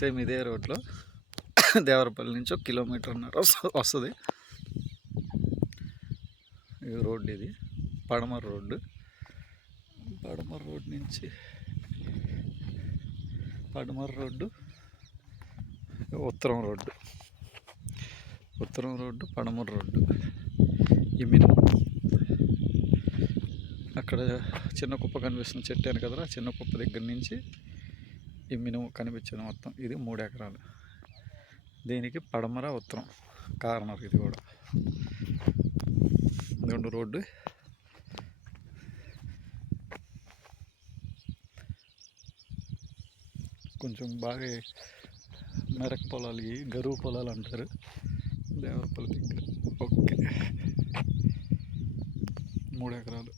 Same ఇదే రోడ్లో దేవరపల్లి నుంచి 1.5 కిలోమీటర్ వస్తుంది. ఈ రోడ్డు ఇది పడమర రోడ్డు. పడమర రోడ్డు నుంచి పడమర రోడ్డు, ఉత్తరం రోడ్డు, ఉత్తరం రోడ్డు, పడమర రోడ్డు. ఈ మినిమం అక్కడ చిన్న కుప్ప కనిపిస్తుంది, చెట్టాను కదరా, చిన్న కుప్ప దగ్గర నుంచి ఈ మినిమం కనిపించింది మొత్తం. ఇది 3 ఎకరాలు. దీనికి పడమర ఉత్తరం కార్నర్. ఇది కూడా 2 రోడ్డు. కొంచెం బాగా మెరక పొలాలు, గరువు పొలాలు అంటారు దేవరపల్లి దగ్గర. ఓకే, 3 ఎకరాలు.